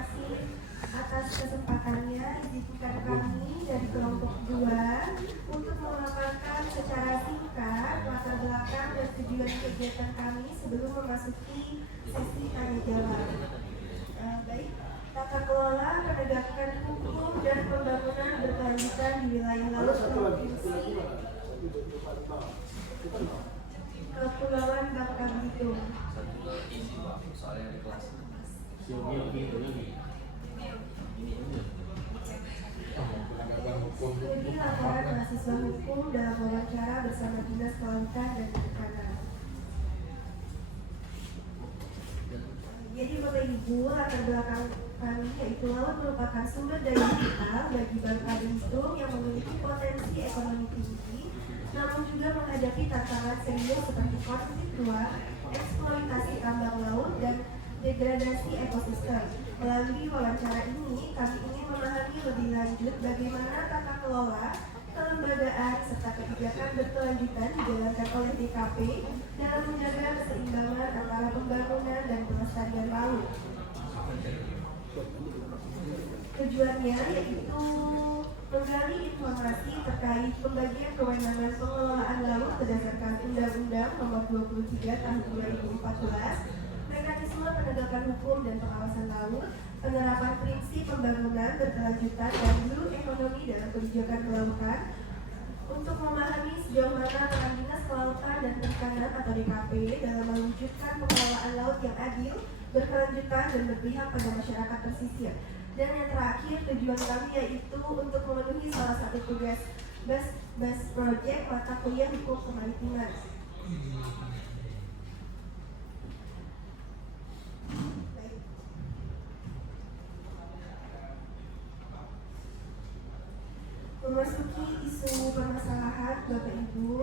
kasih atas kesempatannya. Izinkan kami dari kelompok 2 untuk memaparkan secara singkat latar belakang dan tujuan kegiatan kami sebelum memasuki sesi tanya jawab. Baik, tata kelola penegakan hukum dan pembangunan berkelanjutan di wilayah laut provinsi Kepulauan Bangka Belitung. Studi laporan mahasiswa hukum dalam wawancara bersama Dinas Kelautan dan Perikanan. Jadi Bapak Ibu, latar belakang kami yaitu laut merupakan sumber daya vital bagi Bangka Belitung yang memiliki potensi ekonomi tinggi, namun juga menghadapi tantangan serius seperti konflik luas, eksploitasi tambang laut, dan degradasi ekosistem. Melalui wawancara ini, kami ingin memahami lebih lanjut bagaimana tata kelola, kelembagaan, serta kebijakan berkelanjutan dijalankan oleh DKP dalam menjaga keseimbangan antara pembangunan dan pelestarian laut. Tujuannya yaitu menggali informasi terkait pembagian kewenangan pengelolaan laut berdasarkan Undang-Undang Nomor 23 Tahun 2014, mekanisme penegakan hukum dan pengawasan laut, penerapan prinsip pembangunan berkelanjutan dan blue ekonomi dalam kebijakan kelautan, untuk memahami sejauh mana peran Dinas Kelautan dan Perikanan atau DKP dalam mewujudkan pengelolaan laut yang adil, berkelanjutan dan berpihak pada masyarakat pesisir. Dan yang terakhir, tujuan kami yaitu untuk memenuhi salah satu tugas BAS Project mata kuliah hukum kemaritiman. Memasuki isu permasalahan Bapak Ibu,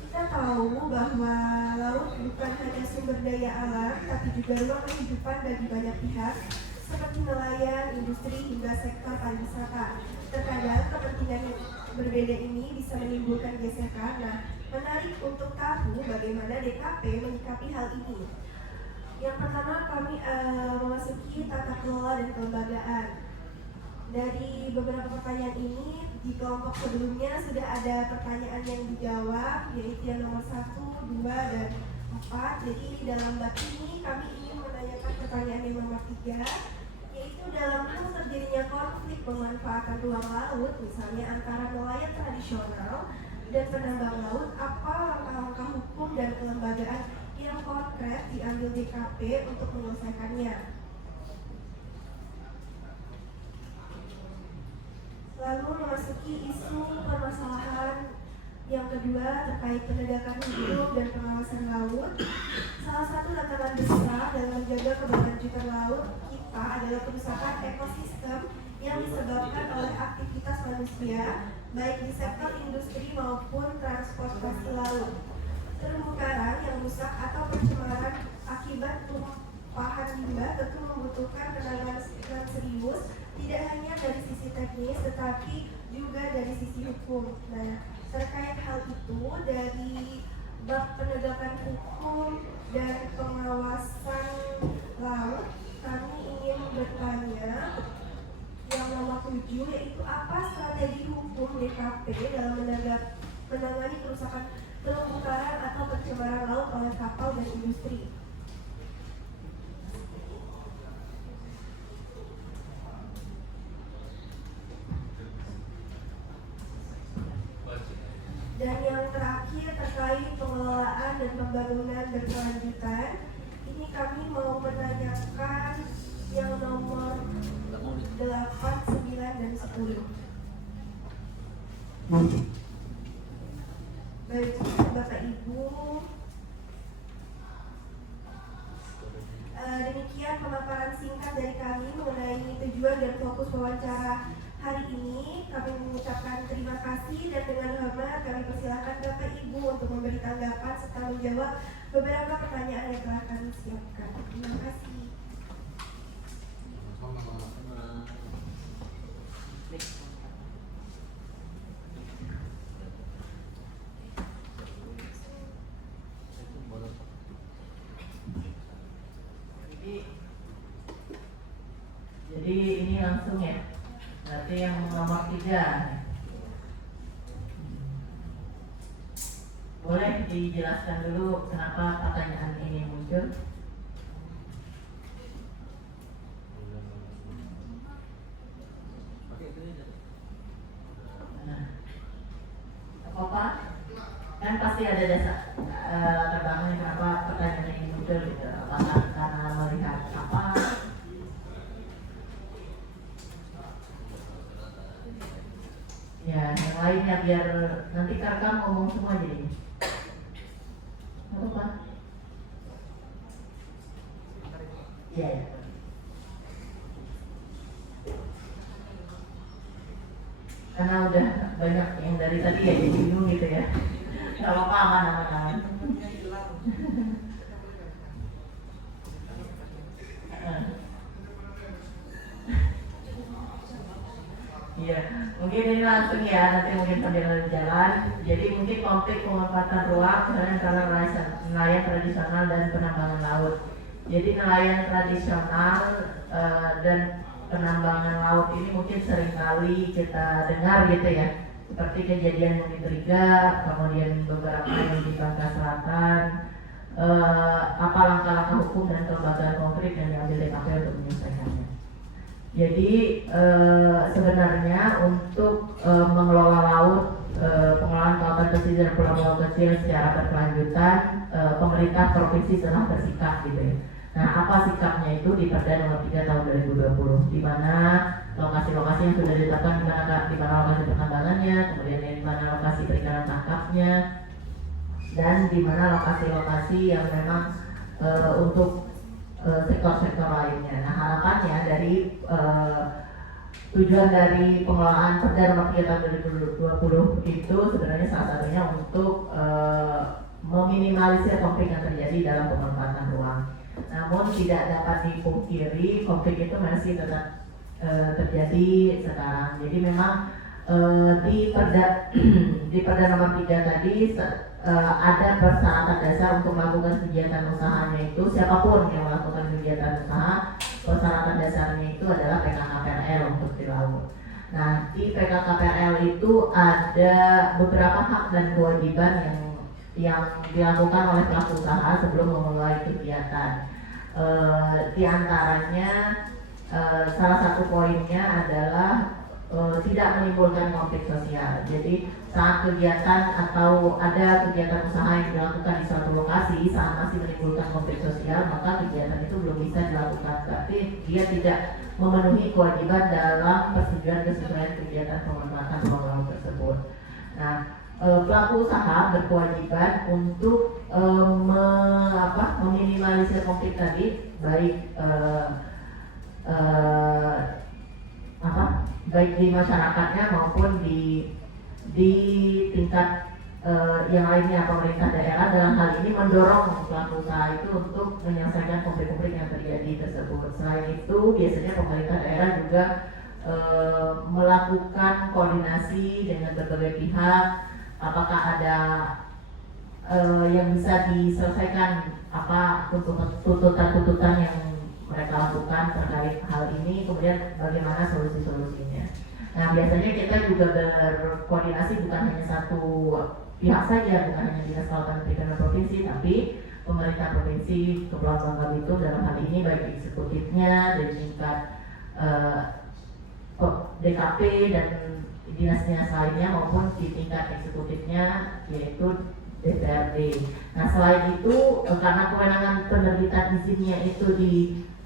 kita tahu bahwa laut bukan hanya sumber daya alam, tapi juga ruang kehidupan bagi banyak pihak, seperti nelayan, industri, hingga sektor pariwisata. Terkadang kepentingan yang berbeda ini bisa menimbulkan gesekan. Nah, menarik untuk tahu bagaimana DKP menyikapi hal ini. Yang pertama, kami memasuki tata kelola dan kelembagaan. Dari beberapa pertanyaan ini, di kelompok sebelumnya sudah ada pertanyaan yang dijawab, yaitu yang nomor 1, 2, dan 4. Jadi dalam bab ini kami ingin menanyakan pertanyaan yang nomor 3, yaitu dalam hal terjadinya konflik pemanfaatan ruang laut, misalnya antara nelayan tradisional dan penambang laut, apa langkah-langkah hukum dan kelembagaan yang konkret diambil DKP untuk menyelesaikannya? Lalu memasuki isu permasalahan yang kedua terkait penegakan hukum dan pengawasan laut. Salah satu tantangan besar dalam menjaga keberlanjutan laut kita adalah kerusakan ekosistem yang disebabkan oleh aktivitas manusia, baik di sektor industri maupun transportasi laut. Terumbu karang yang rusak atau pencemaran akibat tumpahan limbah tentu membutuhkan penanganan serius, tidak hanya dari sisi teknis tetapi juga dari sisi hukum. Nah, terkait hal itu, dari bab penegakan hukum dan pengawasan laut, kami ingin bertanya yang nomor 7, yaitu apa strategi hukum DKP dalam menangani kerusakan terumbu karang atau pencemaran laut oleh kapal dan industri. Dan yang terakhir terkait pengelolaan dan pembangunan berkelanjutan, ini kami mau menanyakan yang nomor 8, 9, dan 10. Baik, Bapak Ibu, demikian pemaparan singkat dari kami mengenai tujuan dan fokus wawancara hari ini. Kami mengucapkan terima kasih dan dengan hormat kami persilakan Bapak Ibu untuk memberi tanggapan serta menjawab beberapa pertanyaan yang telah kami siapkan. Terima kasih. Jadi ini langsung ya. Berarti yang nomor 3. Boleh dijelaskan dulu kenapa pertanyaan ini muncul? Nah, apa? Kan pasti ada dasar terbangnya kenapa pertanyaan ini muncul gitu. Apakah karena melihat apa? Ya, yang lainnya biar nanti kakak ngomong semua jadi. Apa? Ya, ya. Karena udah banyak yang dari tadi ya jadi bingung gitu ya. Gak apa-apa, aman. Iya, mungkin ini langsung ya, nanti mungkin sambil jalan. Jadi mungkin konflik pemanfaatan ruang karena nelayan tradisional dan penambangan laut. Jadi nelayan tradisional dan penambangan laut ini mungkin seringkali kita dengar gitu ya, seperti kejadian Bukit Riga, kemudian beberapa yang di Bangka Selatan. Apa langkah-langkah hukum dan kelembagaan konkret yang diambil DKP untuk menyelesaikannya. Jadi sebenarnya untuk mengelola laut, pengelolaan kawasan pesisir dan pulau-pulau kecil secara berkelanjutan, pemerintah provinsi telah bersikap gitu ya. Nah, apa sikapnya itu di Perda Nomor 3 Tahun 2020, di mana lokasi-lokasi yang sudah ditetapkan, di mana lokasi pertambangannya, kemudian di mana lokasi perikanan tangkapnya, dan di mana lokasi-lokasi yang memang untuk sektor-sektor lainnya. Nah, harapannya dari tujuan dari pengelolaan Perda Nomor 3 Tahun 2020 itu sebenarnya salah satunya untuk meminimalisir konflik yang terjadi dalam pemanfaatan ruang. Namun tidak dapat dipungkiri konflik itu masih tetap terjadi sekarang. Jadi memang di Perda Nomor 3 tadi ada persyaratan dasar untuk melakukan kegiatan usahanya itu, siapapun yang melakukan kegiatan usaha, persyaratan dasarnya itu adalah PKKPRL untuk di laut. Nah, di PKKPRL itu ada beberapa hak dan kewajiban yang dilakukan oleh pelaku usaha sebelum memulai kegiatan. Di antaranya salah satu poinnya adalah tidak menimbulkan konflik sosial. Jadi saat kegiatan atau ada kegiatan usaha yang dilakukan di suatu lokasi saat masih menimbulkan konflik sosial, maka kegiatan itu belum bisa dilakukan. Berarti dia tidak memenuhi kewajiban dalam persetujuan kesesuaian kegiatan pemanfaatan ruang laut tersebut. Nah, pelaku usaha berkewajiban untuk meminimalisir konflik tadi, baik baik di masyarakatnya maupun di tingkat yang lainnya, pemerintah daerah dalam hal ini mendorong pelaku usaha itu untuk menyelesaikan konflik-konflik yang terjadi tersebut. Selain itu, biasanya pemerintah daerah juga melakukan koordinasi dengan berbagai pihak, apakah ada yang bisa diselesaikan, apa tuntutan-tuntutan yang mereka lakukan terkait hal ini, kemudian bagaimana solusi-solusinya. Nah, biasanya kita juga berkoordinasi bukan hanya satu pihak saja, bukan hanya Dinas Kelautan dan Perikanan Provinsi, tapi pemerintah provinsi Kepulauan Bangka Belitung dalam hal ini, baik eksekutifnya dari tingkat DKP dan dinas-dinas lainnya maupun di tingkat eksekutifnya yaitu DPRD. Nah, selain itu karena kewenangan penerbitan izinnya itu di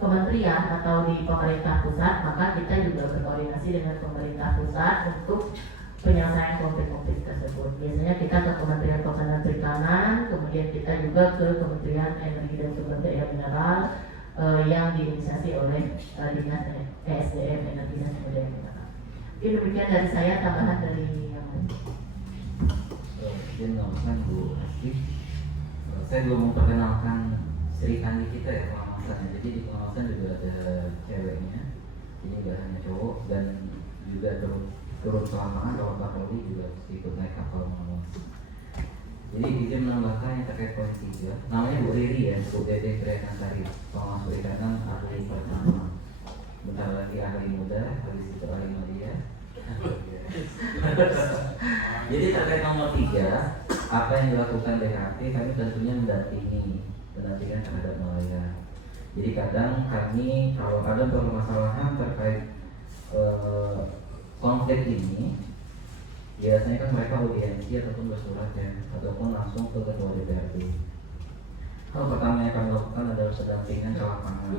kementerian atau di pemerintah pusat, maka kita juga berkoordinasi dengan pemerintah pusat untuk penyelesaian konflik-konflik tersebut. Biasanya kita ke Kementerian Kelautan dan Perikanan, kemudian kita juga ke Kementerian Energi dan Sumber Daya Mineral yang diinisiasi oleh Dinas ESDM Energi dan Sumber Daya Mineral. Ini demikian dari saya, tambahan dari yang lain. Izin ngomongkan Bu Asti, saya belum memperkenalkan Sri Kandi kita ya, pengawasannya. Jadi di pengawasan juga ada ceweknya, ini gak hanya cowok, dan juga turun ke lapangan kalau patroli juga ikut naik kapal pengawas. Jadi izin menambahkan yang terkait poin 3, namanya Bu Riri ya, Bu Dede Trianasari, pengawas perikanan ahli pertama. Bentar lagi ahli muda, habis itu ahli mulia. Jadi terkait nomor 3, apa yang dilakukan BHP, kami tentunya mendampingan terhadap nelayan. Jadi kadang kami kalau ada permasalahan terkait konflik ini, biasanya kan mereka audiensi ataupun bersurat ya, ataupun langsung ke ketua DPRD. Hal pertama yang kami lakukan adalah pendampingan ke lapangan.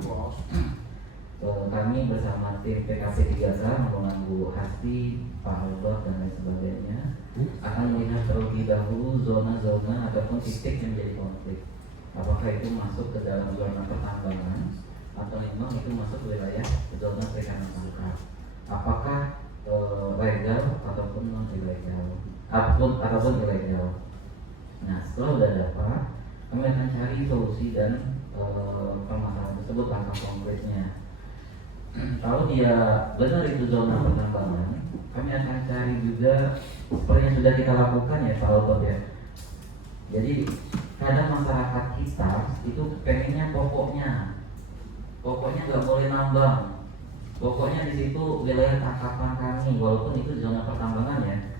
Kami bersama tim PKP 3K menggunakan Bu Hasti, Pak Albert dan lain sebagainya akan melihat terlebih dahulu zona-zona ataupun titik yang menjadi konflik. Apakah itu masuk ke dalam zona pertambangan atau memang itu masuk wilayah zona perikanan tangkap? Apakah legal ataupun non ilegal? Ataupun ilegal. Nah, setelah sudah dapat, kami akan cari solusi dan permasalahan tersebut, langkah konkretnya. Kalau dia benar itu zona pertambangan, kami akan cari juga seperti yang sudah kita lakukan ya Pak Albert ya. Jadi kadang masyarakat kita itu pengennya pokoknya nggak boleh nambang, pokoknya di situ wilayah tangkapan kami, walaupun itu zona pertambangan ya,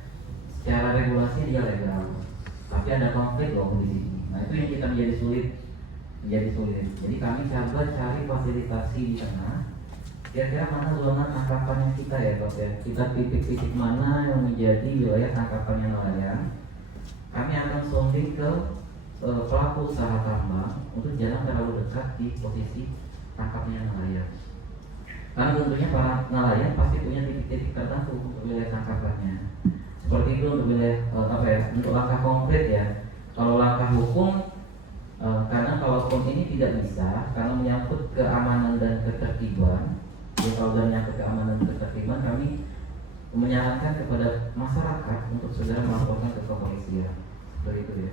secara regulasi dia legal, tapi ada konflik loh di sini. Nah itu yang kita menjadi sulit. Jadi kami coba cari fasilitasi di tengah. Kira-kira mana zona tangkapannya kita ya Dok ya. Kita titik-titik mana yang menjadi wilayah tangkapannya nelayan. Kami akan sonding ke pelaku usaha tambang untuk jangan terlalu dekat di posisi tangkapnya nelayan. Karena tentunya para nelayan pasti punya titik-titik tertentu untuk wilayah tangkapannya. Seperti itu untuk wilayah untuk langkah konkret ya. Kalau langkah hukum, karena kalaupun ini tidak bisa, karena menyangkut keamanan dan ketertiban. Jadi kalau sudah menyangkut keamanan dan ketertiban, kami menyarankan kepada masyarakat untuk segera melaporkan ke kepolisian. Seperti itu ya.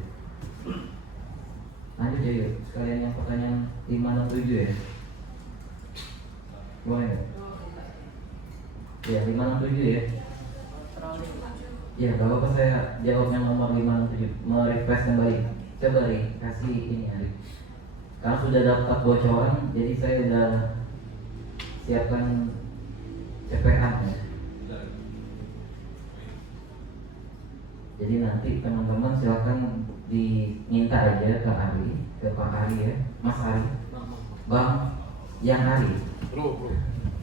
Lanjut ya yuk, sekalian yang pertanyaan 5 dan 7 ya. Boleh ya? Ya 5 dan 7 ya. Ya kalau apa saya jawabnya nomor 5 dan 7, merequest kembali. Coba Ri, kasih ini Ri. Karena sudah dapat bocoran, jadi saya udah siapkan CPA ya. Jadi nanti teman-teman silakan diminta aja ke Ari, ke Pak Ari ya, Mas Ari, Bang, yang Ari. Bro.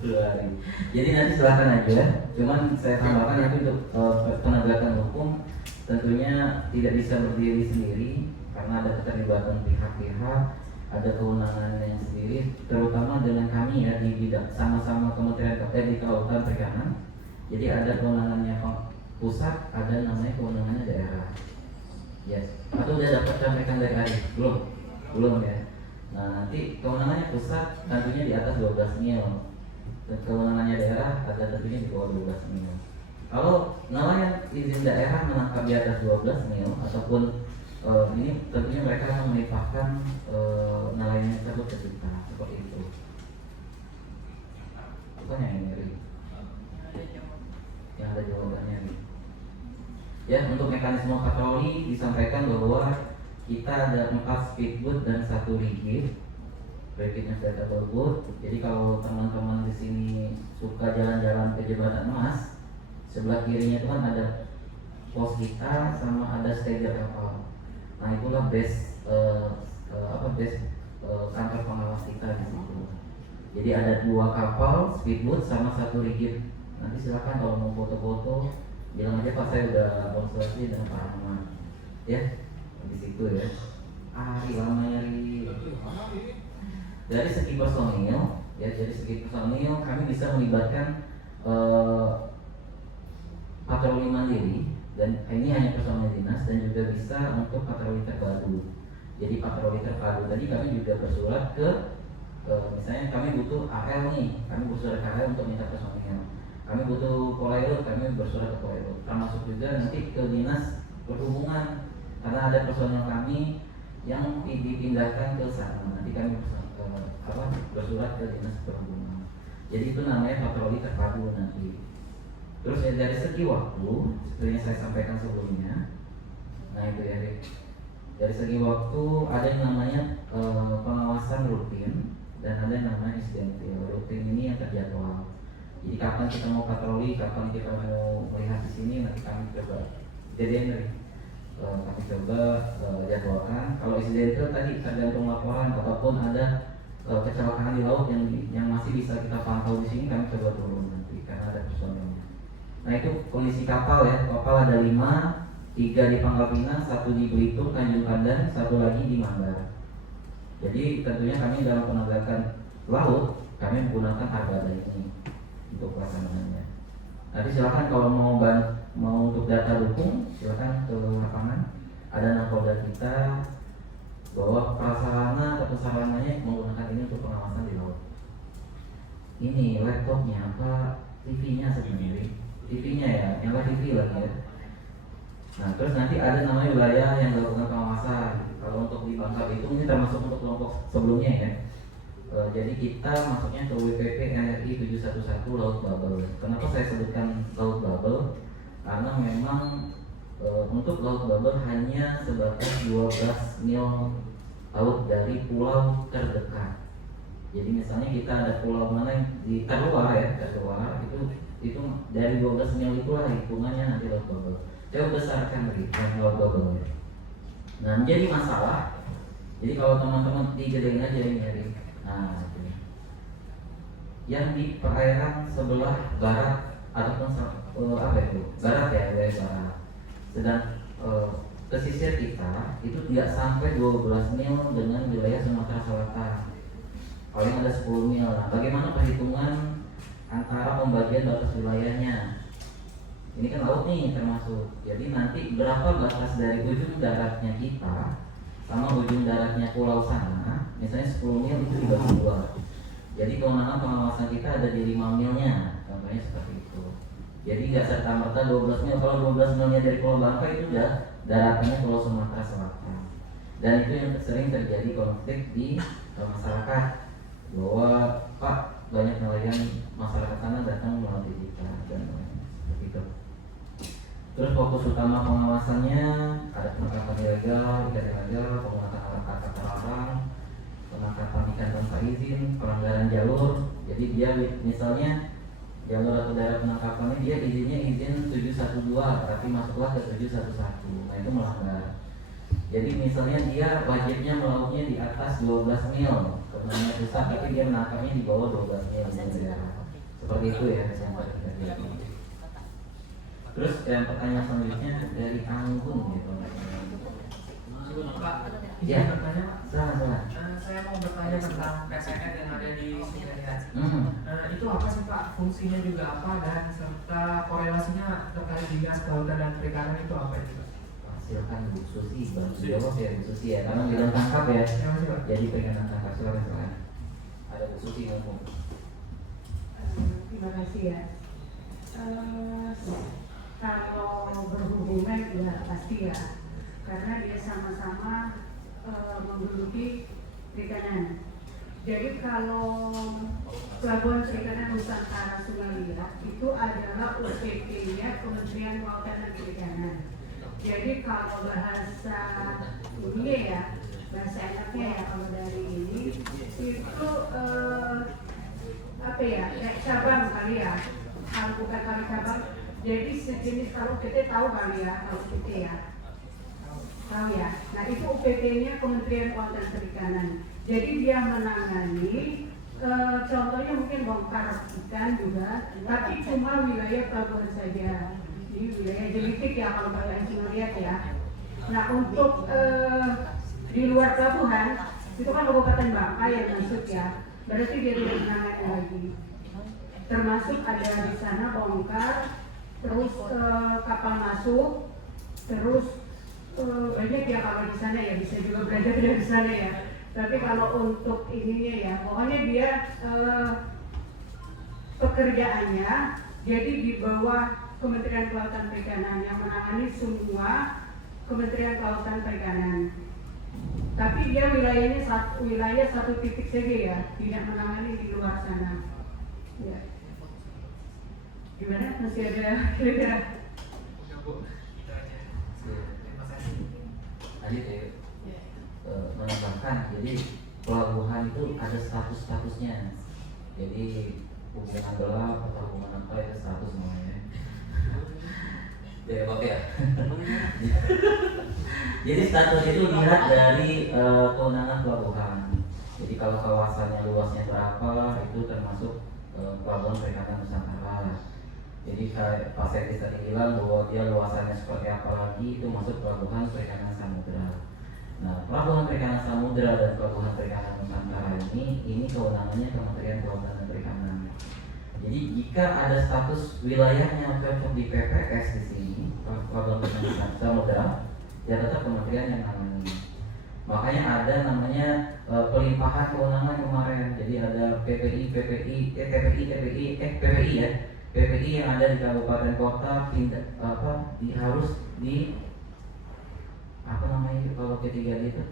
Ari. Jadi nanti silakan aja. Cuman saya tambahkan itu untuk penegakan hukum tentunya tidak bisa berdiri sendiri karena ada keterlibatan pihak-pihak, ada kewenangannya sendiri, terutama dengan kami ya di bidang sama-sama Kementerian di Kelautan Perikanan. Jadi ada kewenangannya pusat, ada namanya kewenangannya daerah. Yes. Atau udah dapat sampaikan dari Ari? Belum ya. Nah nanti kewenangannya pusat tentunya di atas 12 mil, dan kewenangannya daerah ada tentunya di bawah 12 mil. Kalau nelayan izin daerah menangkap di atas 12 mil ataupun ini tentunya mereka akan melimpahkan nelayan tersebut ke kita, seperti itu. Bukan yang ini Ri. Yang ada jawabannya Ri. Ya, untuk mekanisme patroli disampaikan bahwa kita ada 4 speedboat dan 1 rigid. Rigidnya inflatable boat. Jadi kalau teman-teman di sini suka jalan-jalan ke Jembatan Emas, sebelah kirinya itu kan ada pos kita sama ada stager kapal. Nah itulah base kantor pengawas kita di situ. Jadi ada 2 kapal speedboat sama 1 rigid. Nanti silakan kalau mau foto-foto bilang aja Pak, saya udah konsultasi dengan Pak Ahmad. Ya di situ ya. Ari lamanya Ri. Dari segi personil, kami bisa melibatkan patroli mandiri, dan ini hanya personil dinas, dan juga bisa untuk patroli terpadu. Jadi patroli terpadu tadi kami juga bersurat ke misalnya kami butuh AL nih, kami bersurat ke AL untuk minta personil. Kami butuh Polairut, kami bersurat ke Polairut. Termasuk juga nanti ke dinas perhubungan, karena ada personil kami yang dipindahkan ke sana. Nanti kami bersurat ke dinas perhubungan. Jadi itu namanya patroli terpadu nanti. Terus ya, dari segi waktu, seperti yang saya sampaikan sebelumnya, nah itu ya, dari segi waktu ada yang namanya pengawasan rutin dan ada yang namanya incidental. Rutin ini yang terjadwal. Jadi kapan kita mau patroli, kapan kita mau melihat di sini, nanti kami coba kami coba jadwalkan. Kalau incidental tadi tergantung laporan, ataupun ada kecelakaan di laut yang masih bisa kita pantau di sini, kami coba turun nanti karena ada personelnya. Nah itu kondisi kapal ya, kapal ada 5, 3 di Pangkal Pinang, 1 di Belitung, Tanjung Pandan, 1 lagi di Mandar. Jadi tentunya kami dalam penegakan laut, kami menggunakan armada ini untuk pelaksanaannya. Nanti silakan kalau mau untuk data dukung, silakan ke lapangan. Ada nakoda kita bahwa prasarana atau sarananya menggunakan ini untuk pengawasan di laut. Ini laptopnya apa TV-nya sebenarnya? TV-nya ya, nyala TV lagi ya. Nah terus nanti ada namanya wilayah yang dilakukan pengawasan. Kalau untuk di Bangka Belitung ini termasuk untuk kelompok sebelumnya ya. Jadi kita masuknya ke WPP NRI 711 Laut Babel. Kenapa saya sebutkan Laut Babel? Karena memang untuk Laut Babel hanya sebatas 12 mil laut dari pulau terdekat. Jadi misalnya kita ada pulau mana yang di terluar ya, terluar itu dari 12 mil itulah hitungannya nanti Laut Babel. Saya besarkan lagi yang Laut Babel. Nah menjadi masalah. Jadi kalau teman-teman digedein aja yang nyari. Nah, yang di perairan sebelah barat ataupun barat ya, wilayah barat. Sedang pesisir kita itu tidak sampai 12 mil dengan wilayah Sumatera Selatan. Paling ada 10 mil. Nah, bagaimana perhitungan antara pembagian batas wilayahnya? Ini kan laut nih termasuk. Jadi nanti berapa batas dari ujung daratnya kita sama ujung daratnya pulau sana, misalnya 10 mil itu dibagi 2. Jadi kewenangan pengawasan kita ada di 5 milnya, contohnya seperti itu. Jadi nggak serta-merta 12 mil. Kalau 12 milnya dari Pulau Bangka itu udah daratannya Pulau Sumatera Selatan. Dan itu yang sering terjadi konflik di masyarakat, bahwa Pak banyak nelayan masyarakat sana datang melatih kita dan seperti itu. Terus fokus utama pengawasannya ada penangkapan ilegal, ikan ilegal, penggunaan alat tangkap terlarang, penangkapan ikan tanpa izin, pelanggaran jalur. Jadi dia misalnya jalur atau daerah penangkapannya dia izinnya izin 712 tapi masuklah ke 711. Nah itu melanggar. Jadi misalnya dia wajibnya melautnya di atas 12 mil kemudian pusat, tapi dia menangkapnya di bawah 12 mil. Seperti itu ya yang terjadi. Terus yang pertanyaan selanjutnya dari Anggun gitu. Pak, Ya, bertanya, salah. saya mau bertanya tentang PPN yang ada di Sumedang. Hmm. Itu apa sih Pak? Fungsinya juga apa dan serta korelasinya terkait dinas kelautan dan perikanan itu apa itu Pak? Silakan Bu Susi, bantu jawab ya Bu Susi ya, karena bidang tangkap ya. Terima kasih Pak. Jadi perikanan tangkap silakan. Ada Bu Susi ngomong. Terima kasih ya. Kalau berhubungan ya pasti ya, karena dia sama-sama menggeluti perikanan. Jadi kalau Pelabuhan Perikanan Nusantara Sungai Liat itu adalah UPT-nya Kementerian Kelautan dan Perikanan. Jadi kalau bahasa ini ya, bahasa enaknya ya kalau dari ini itu apa ya, kayak cabang kali ya, kalau bukan kali cabang. Jadi sejenis, kalau kita tahu kali ya, kalau kita ya tahu ya. Nah itu UPT-nya Kementerian Kelautan Perikanan. Jadi dia menangani contohnya mungkin bongkar ikan juga, tapi cuma wilayah pelabuhan saja. Jadi wilayah Jelitik ya kalau kalian cuma lihat ya. Nah untuk di luar pelabuhan itu kan Kabupaten Bangka yang masuk ya. Berarti dia tidak menangani lagi. Termasuk ada di sana bongkar, terus kapal masuk, terus banyak ya kalau di sana ya, bisa juga belajar dari sana ya. Tapi kalau untuk ininya ya, pokoknya dia pekerjaannya jadi di bawah Kementerian Kelautan Perikanan yang menangani semua Kementerian Kelautan Perikanan. Tapi dia wilayah satu titik saja ya, tidak menangani di luar sana. Ya. Gimana? Masih ada kira-kira? Udah Bu, itu aja. Terima kasih. Lanjut ya. Menambahkan, jadi pelabuhan itu ada statusnya. Jadi hubungan gelap atau hubungan apa itu status namanya. Ya oke ya. Jadi status itu dilihat dari kewenangan pelabuhan. Jadi kalau kawasannya luasnya berapa itu termasuk pelabuhan perikanan Nusantara. Jadi kayak Pak Sekdi tadi bilang bahwa dia luasannya seperti apa lagi itu masuk pelabuhan perikanan samudera. Nah, pelabuhan perikanan samudera dan pelabuhan perikanan Nusantara ini kewenangannya Kementerian Kelautan dan Perikanan. Jadi jika ada status wilayahnya cocok di PPS di sini, pelabuhan perikanan samudera, ya tetap kementerian yang namanya. Makanya ada namanya pelimpahan kewenangan kemarin. Jadi ada PPI ya. PPI yang ada di kabupaten kota harus di apa namanya kalau ketiga itu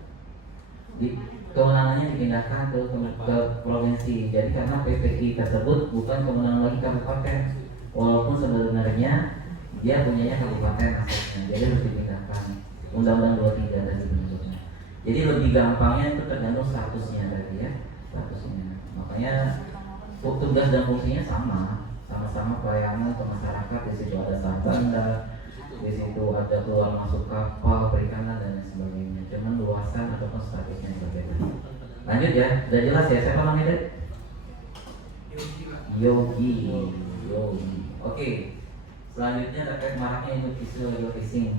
di kewenangannya dipindahkan ke provinsi. Jadi karena PPI tersebut bukan kewenangan lagi kabupaten, walaupun sebenarnya dia punyanya kabupaten asalnya, jadi harus dipindahkan. Undang-Undang 23 tadi bentuknya. Jadi lebih gampangnya itu tergantung statusnya tadi ya, statusnya. Makanya tugas dan fungsinya sama-sama pelayanan ke masyarakat. Di situ ada sarbanda, di situ ada keluar masuk kapal perikanan dan lain sebagainya. Cuman luasan ataupun statusnya berbeda. Lanjut ya, udah jelas ya. Siapa namanya? Yogi. Oke. Selanjutnya terkait maraknya isu illegal fishing.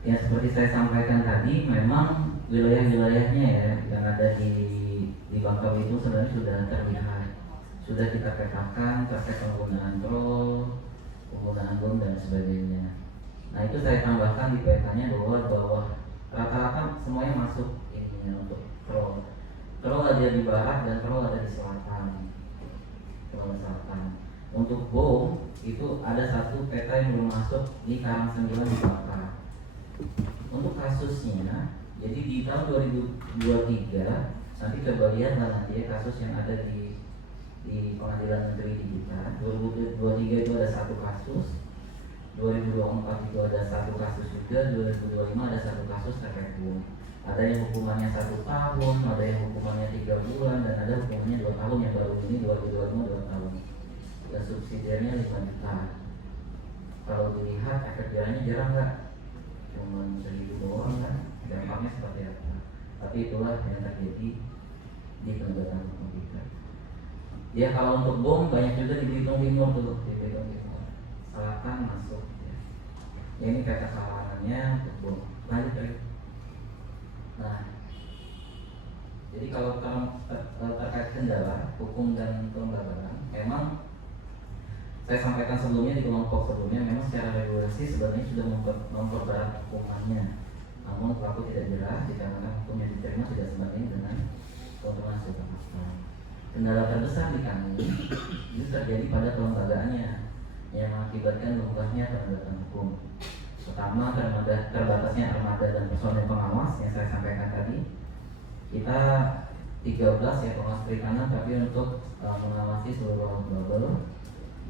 Ya seperti saya sampaikan tadi, memang wilayah-wilayahnya ya yang ada di Bangka Belitung sebenarnya sudah terlihat, sudah kita petakan terkait penggunaan troll, penggunaan bom dan sebagainya. Nah itu saya tambahkan di petanya bahwa rata-rata semuanya masuk ini untuk troll. Troll ada di barat dan troll ada di selatan. Untuk bom itu ada satu peta yang belum masuk di Karang 9 di Bangka. Untuk kasusnya, jadi di tahun 2023 nanti coba lihat nanti ya kasus yang ada di Pengadilan Negeri di Blitar. 2023 itu ada satu kasus, 2024 itu ada satu kasus juga, 2025 ada satu kasus terkait bom. Ada yang hukumannya 1 tahun, ada yang hukumannya 3 bulan, dan ada hukumannya 2 tahun yang baru ini 2025 2 tahun. Dan subsidiarnya 5 juta. Kalau dilihat efek jerahnya jarang nggak? Cuma segitu doang kan, dampaknya seperti apa. Tapi itulah yang terjadi di penegakan hukum kita. Ya kalau untuk bom banyak juga di Belitung Timur tuh, di Belitung Timur selatan masuk ya. Ini kata kalangannya untuk bom. Lanjut lagi. Nah, jadi kalau terkait kendala hukum dan pembatasan, memang saya sampaikan sebelumnya di kelompok sebelumnya, memang secara regulasi sebenarnya sudah memperberat hukumannya. Namun pelaku tidak jerah dikarenakan hukum yang diterima tidak sebanding dengan keuntungan sebuah pasal. Kendala terbesar di kami itu terjadi pada kelembagaannya yang mengakibatkan lumpuhnya penegakan hukum. Pertama, terbatasnya armada dan personel pengawas yang saya sampaikan tadi. Kita 13 ya pengawas perikanan, tapi untuk mengawasi seluruh global.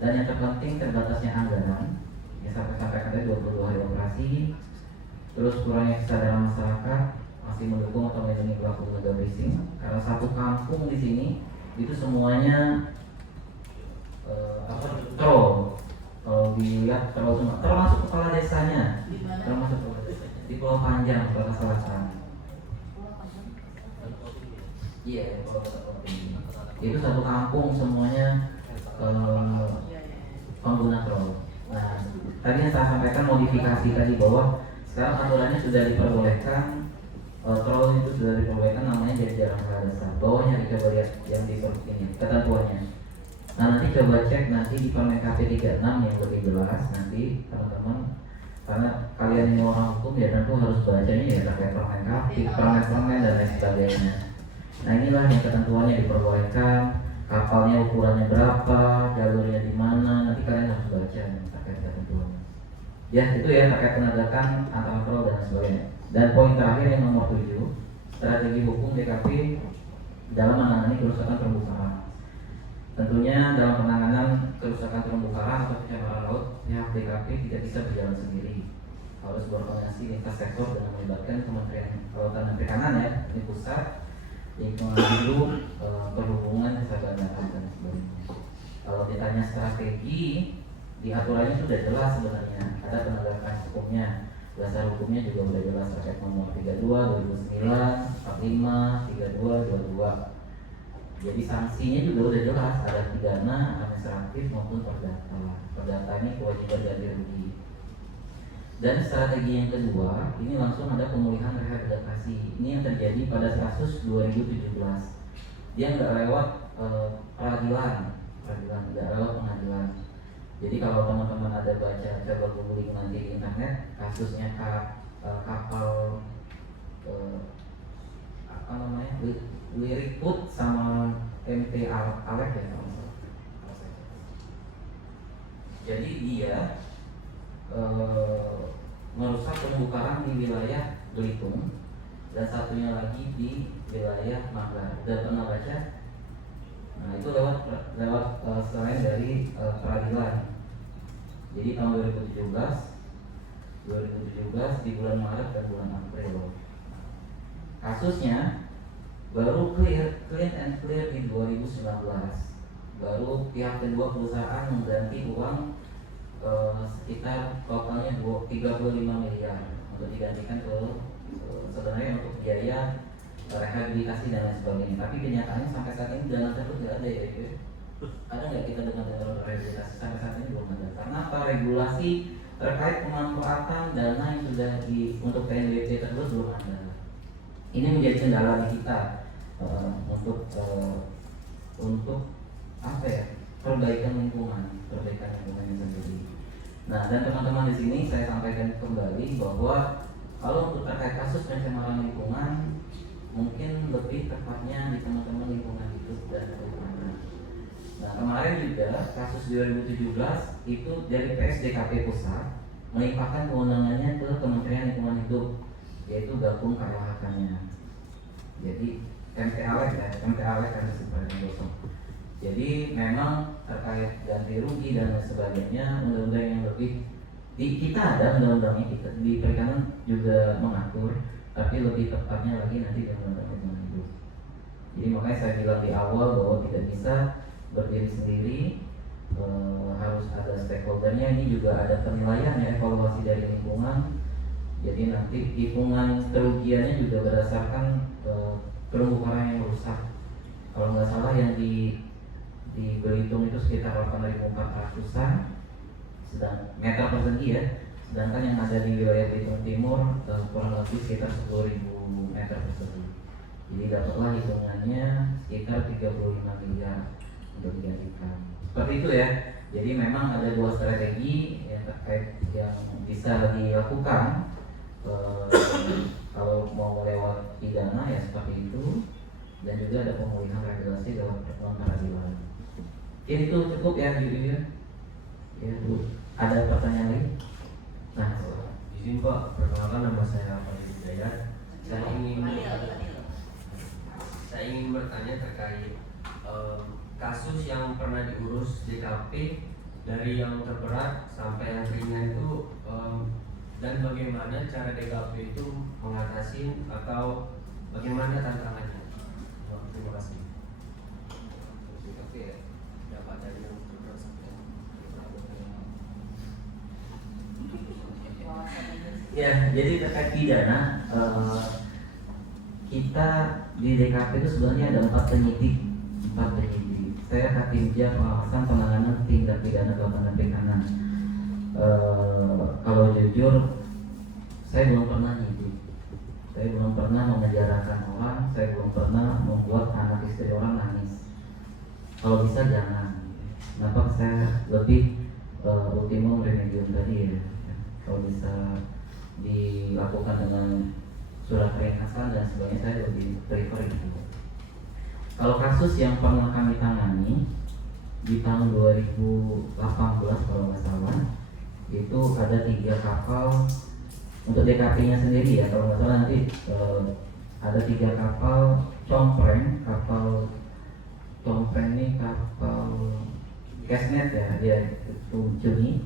Dan yang terpenting terbatasnya anggaran, yang sampai tadi 22 hari operasi, terus kurangnya kesadaran masyarakat masih mendukung atau melindungi pelaku illegal fishing. Karena satu kampung di sini itu semuanya troll. Kalau dilihat termasuk kepala desanya, termasuk di Pulau Panjang, Kota Selatan. Iya, Pulau Panjang. Itu satu kampung semuanya pengguna troll. Nah, tadi yang saya sampaikan modifikasi tadi bahwa sekarang aturannya sudah diperbolehkan, troll itu sudah diperbolehkan, namanya jadi jarang dasar. Bawahnya coba lihat yang di ini ketentuannya. Nah nanti coba cek nanti di Permen KP 36 yang lebih jelas nanti teman-teman, karena kalian ini orang hukum ya tentu harus bacanya ya terkait Permen KP, permen dan lain sebagainya. Nah inilah yang ketentuannya diperbolehkan. Kapalnya ukurannya berapa, jalurnya di mana, nanti kalian harus baca terkait ketentuannya. Ya itu ya terkait penegakan antara troll dan sebagainya. Dan poin terakhir yang nomor 7, strategi hukum DKP dalam menangani kerusakan terumbu karang. Tentunya dalam penanganan kerusakan terumbu karang atau pencemaran laut, pihak DKP tidak bisa berjalan sendiri. harus berkoordinasi lintas sektor dengan melibatkan Kementerian Kelautan dan Perikanan ya, ini pusat, lingkungan hidup, perhubungan, kesehatan dan sebagainya. Kalau ditanya strategi, di aturannya sudah jelas sebenarnya, ada penegakan hukumnya, dasar hukumnya juga sudah jelas terkait nomor 32, 2009, 45, 32, 22. Jadi sanksinya juga udah jelas, ada pidana, administratif maupun perdata. Perdata ini kewajiban ganti rugi. Dan strategi yang kedua, ini langsung ada pemulihan rehabilitasi. Ini yang terjadi pada kasus 2017. Dia nggak lewat peradilan, nggak lewat pengadilan. Jadi kalau teman-teman ada baca, coba googling nanti di internet, kasusnya kapal apa namanya, Lirikut sama MT Alek ya kalau nggak salah. Jadi dia merusak terumbu karang di wilayah Belitung dan satunya lagi di wilayah Manggar. Udah pernah baca? Nah itu lewat selain dari peradilan. Jadi tahun 2017 di bulan Maret dan bulan April. Kasusnya baru clean and clear di 2019. Baru pihak kedua perusahaan mengganti uang sekitar totalnya 35 miliar untuk digantikan ke sebenarnya untuk biaya rehabilitasi dan lain sebagainya. Tapi kenyataannya sampai saat ini dana tersebut tidak ada ya. Ada nggak kita dengar rehabilitasi sampai saat ini belum ada. Karena apa? Regulasi terkait pemanfaatan dana yang sudah untuk PNBP tersebut belum ada. Ini menjadi kendala di kita untuk apa ya, perbaikan lingkungan yang sendiri. Nah, dan teman-teman di sini saya sampaikan kembali bahwa kalau untuk terkait kasus pencemaran lingkungan, mungkin lebih tepatnya di teman-teman lingkungan hidup dan kehutanan. Nah, kemarin juga kasus 2017 itu dari PSDKP pusat melimpahkan kewenangannya ke Kementerian Lingkungan Hidup, yaitu gabung KLHK-nya. Jadi MT Alek kan gosong. Jadi memang terkait ganti rugi dan lain sebagainya, undang-undang yang lebih kita ada undang-undangnya, kita di perikanan juga mengatur, tapi lebih tepatnya lagi nanti di undang-undang lingkungan hidup. Jadi makanya saya bilang di awal bahwa tidak bisa berdiri sendiri, harus ada stakeholdernya. Ini juga ada penilaian ya, evaluasi dari lingkungan. Jadi nanti hitungan kerugiannya juga berdasarkan terumbu karang yang rusak. Kalau nggak salah yang di Belitung itu sekitar 8.400-an meter persegi ya, sedangkan yang ada di wilayah Belitung Timur kurang lebih sekitar 10.000 meter persegi. Jadi dapatlah hitungannya sekitar 35 miliar untuk digantikan. Seperti itu ya. Jadi memang ada dua strategi yang terkait yang bisa dilakukan. Kalau mau lewat pidana ya seperti itu, dan juga ada pemulihan regulasi lewat peradilan. Ini itu cukup ya, ya Bu. Ada pertanyaan lagi? Nah, izin Pak, perkenalkan nama saya Fadil Hidayat. Saya ingin bertanya terkait kasus yang pernah diurus DKP dari yang terberat sampai yang ringan itu, dan bagaimana cara DKP itu mengatasi atau bagaimana tantangannya? Terima kasih. DKP ya, dapat dari yang terberat sampai yang ya, jadi terkait pidana, kita di DKP itu sebenarnya ada 4 penyidik. Saya Katimja Pengawasan Penanganan Tindak Pidana Kelautan dan Perikanan. Kalau jujur, saya belum pernah nyidik, saya belum pernah mengejarkan orang, saya belum pernah membuat anak istri orang nangis. Kalau bisa jangan. Kenapa saya lebih ultimum remedium tadi ya. Kalau bisa dilakukan dengan surat peringatan dan sebagainya, saya lebih prefer itu. Kalau kasus yang pernah kami tangani di tahun 2018 kalau nggak salah, itu ada 3 kapal untuk DKP-nya sendiri ya, kalau nggak salah nanti ada 3 kapal compreng, kapal compreng ini kapal Casnet ya, dia itu Juni,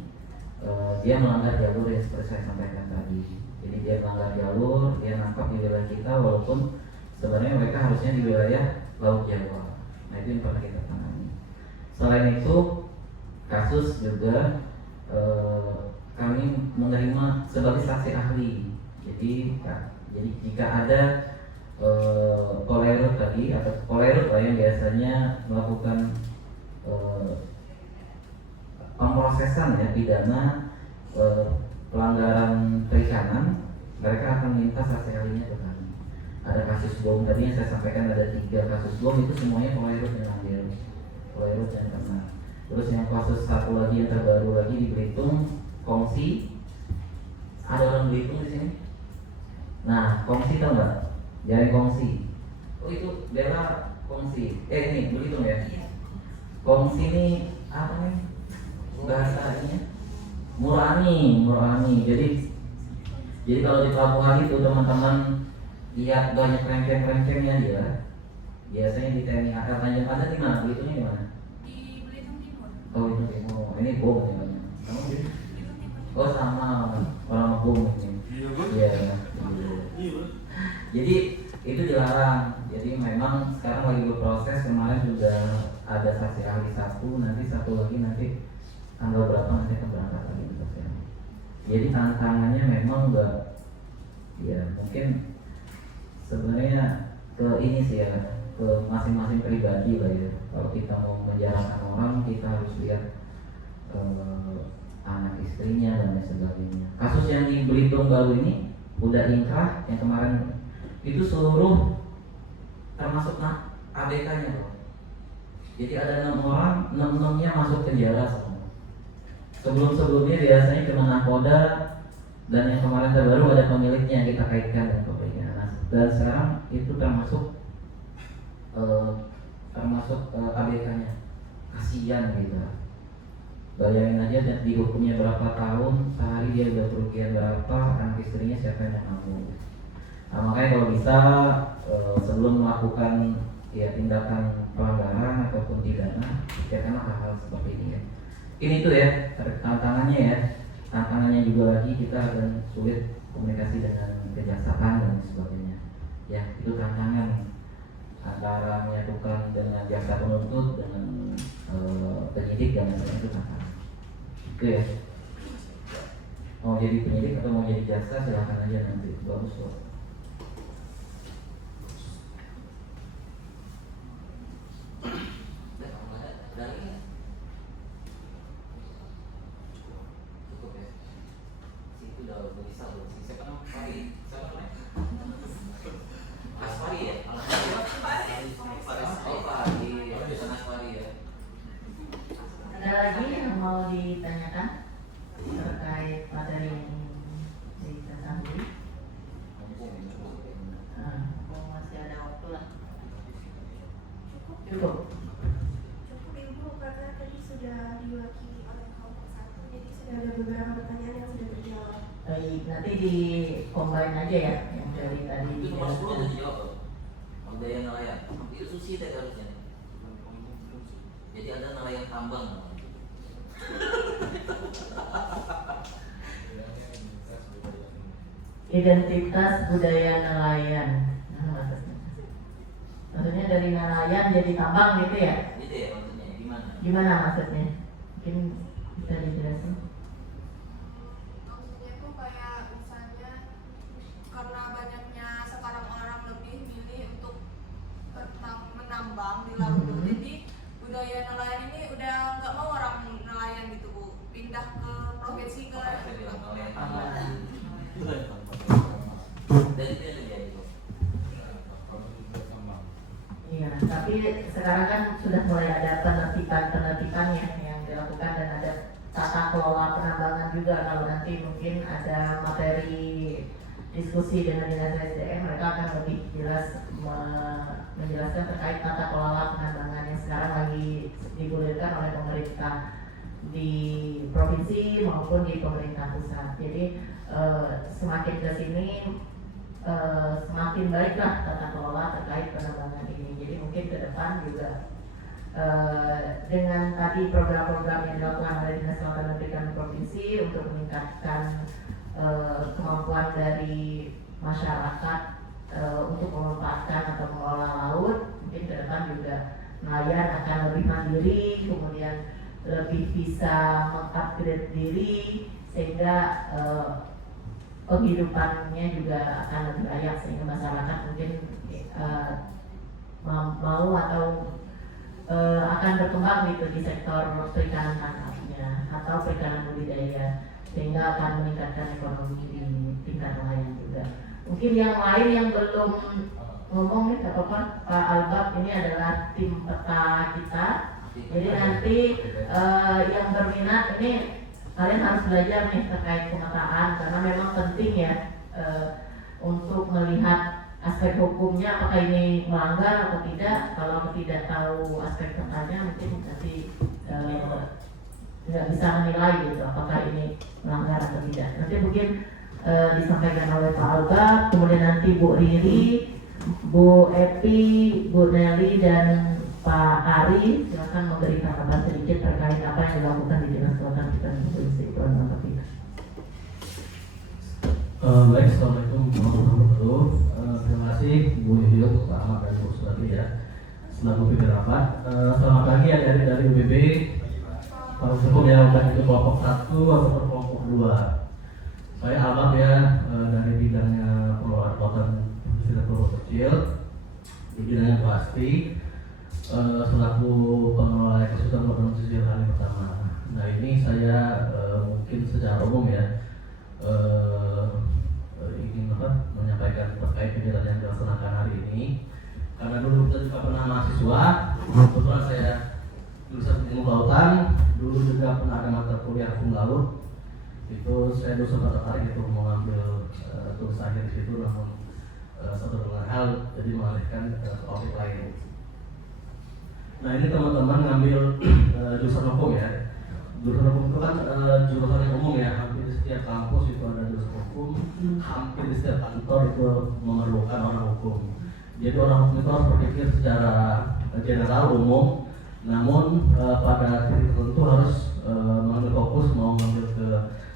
dia melanggar jalur yang seperti saya sampaikan tadi. Jadi dia melanggar jalur, dia nangkap di wilayah kita walaupun sebenarnya mereka harusnya di wilayah Laut Jawa. Nah itu yang pernah kita tangani. Selain itu kasus juga kami menerima sebagai saksi ahli. Jadi jika ada kolerut tadi atau kolerut yang biasanya melakukan pemrosesan ya pidana pelanggaran perikanan, mereka akan minta saksi ahlinya ke kami. Ada kasus bom tadi yang saya sampaikan, ada 3 kasus bom, itu semuanya kolerut yang ambil, kolerut yang kena. Terus yang kasus satu lagi yang terbaru lagi di Belitung, kongsi. Ada orang Belitung di sini? Nah, kongsi tahu nggak? Jaring kongsi. Oh itu bela kongsi. Ini Belitung ya? Kongsi ini apa nih? Bahasanya? Murani. Jadi kalau di pelabuhan itu teman-teman lihat banyak rengkem-rengkemnya dia. Biasanya di TNI AL Tanjung ada di mana? Belitungnya di mana? Di Belitung Timur. Oh Belitung Timur. Ini bom ya banyak. Kamu di? Oh sama orang bom ini. Iya. Jadi itu dilarang. Jadi memang sekarang lagi berproses. Kemarin juga ada saksi ahli 1, nanti 1 lagi nanti tanggal berapa nanti akan berangkat lagi ke saksi ahli. Jadi tantangannya memang enggak, ya mungkin sebenarnya ke ini sih ya, ke masing-masing pribadi lah ya. Kalau kita mau menjarahkan orang, kita harus lihat anak istrinya dan lain sebagainya. Kasus yang di Belitung baru ini udah inkrah yang kemarin itu seluruh termasuk ABK-nya loh. Jadi ada 6 orang, 6-6-nya masuk penjara semua. Sebelum-sebelumnya biasanya cuma nakoda dan yang kemarin terbaru ada pemiliknya yang kita kaitkan dengan pemiliknya. Nah, dan sekarang itu termasuk ABK-nya. Kasihan gitu. Bayangin aja dan dihukumnya berapa tahun, sehari dia udah kerugian berapa, anak istrinya siapa yang nanggung. Nah, makanya kalau bisa sebelum melakukan ya tindakan pelanggaran ataupun pidana, pikirkanlah hal-hal seperti ini ya. Ini tuh ya tantangannya ya. Tantangannya juga lagi kita akan sulit komunikasi dengan kejaksaan dan sebagainya. Ya itu tantangan antara menyatukan dengan jaksa penuntut dengan penyidik dan lain-lain itu tantangan. Itu ya. Mau jadi penyidik atau mau jadi jaksa silahkan aja nanti. Bagus kok. Ada lagi yang mau ditanyakan terkait materi yang kita sambung? Masih ada waktu lah. Cukup. Cukup Ibu, karena tadi sudah diwakili oleh kelompok 1, jadi sudah ada beberapa pertanyaan yang sudah terjawab. Baik, nanti di combine aja ya yang dari tadi. Itu nomor 10 udah dijawab. Daya nelayan. Itu susi teh harusnya. Jadi ada nelayan tambang. Identitas budaya nelayan. Nah, maksudnya dari nelayan jadi tambang gitu ya? Gitu ya maksudnya. Gimana? Gimana maksudnya? Mungkin bisa dijelasin. Maksudnya itu kayak misalnya karena banyaknya sekarang orang lebih milih untuk menambang di laut, jadi budaya nelayan ini udah nggak mau orang nelayan gitu Bu, pindah ke provinsi ke Dan itu yang terjadi. Iya, tapi sekarang kan sudah mulai ada penertiban ya yang dilakukan dan ada tata kelola penambangan juga. Kalau nanti mungkin ada materi diskusi dengan dinas SDM, mereka akan lebih jelas menjelaskan terkait tata kelola penambangan yang sekarang lagi digulirkan oleh pemerintah di provinsi maupun di pemerintah pusat. Jadi semakin ke sini semakin baiklah tata kelola terkait penambangan ini. Jadi mungkin ke depan juga dengan tadi program-program yang dilakukan oleh Dinas Kelautan dan Perikanan Provinsi untuk meningkatkan kemampuan dari masyarakat untuk memanfaatkan atau mengelola laut, mungkin ke depan juga nelayan akan lebih mandiri, kemudian lebih bisa mengupgrade diri sehingga penghidupannya juga akan lebih layak, sehingga masyarakat mungkin mau atau akan berkembang gitu di sektor perikanan tangkapnya atau perikanan budidaya, sehingga akan meningkatkan ekonomi di tingkat nelayan juga. Mungkin yang lain yang belum ngomong nih, gak apa-apa, Pak Albab, ini adalah tim peta kita. Jadi nanti yang berminat ini kalian harus belajar nih terkait pemetaan, karena memang penting ya untuk melihat aspek hukumnya, apakah ini melanggar atau tidak. Kalau tidak tahu aspek petanya, mungkin nanti nggak bisa menilai gitu apakah ini melanggar atau tidak. Nanti mungkin disampaikan oleh Pak Albab, kemudian nanti Bu Riri, Bu Epi, Bu Nelly, dan Pak Ari silakan memberi tanggapan sedikit terkait apa yang dilakukan di Dinas Kelautan dan Perikanan Provinsi. Baik, assalamualaikum warahmatullahi wabarakatuh. Terima kasih Bu Yuhyo, Pak Ahmad, dan Bu Surati ya selaku pimpinan rapat. Selamat pagi ya dari UBB, Pak Hukum yang baik itu kelompok 1 atau kelompok 2. Saya Ahmad ya, dari bidangnya pengelolaan kelautan pulau kecil di bidangnya pasti selaku pengelola ekosistem kelautan pesisir hari pertama. Nah ini saya mungkin secara umum ya ingin menyampaikan terkait kegiatan yang dilaksanakan hari ini, karena dulu kita juga pernah mahasiswa, kebetulan saya jurusan ilmu kelautan, dulu juga pernah ada mata kuliah hukum laut. Itu saya dulu sempat tertarik itu mau ngambil tulis akhir di situ, namun satu dengan hal jadi mengalihkan ke topik lain. Nah ini teman-teman ngambil jurusan hukum ya. Jurusan hukum itu kan jurusan yang umum ya, hampir di setiap kampus itu ada jurusan hukum, hampir di setiap kantor itu memerlukan orang hukum. Jadi orang hukum itu harus berpikir secara general umum, namun pada titik tertentu harus mengambil fokus mau mengambil ke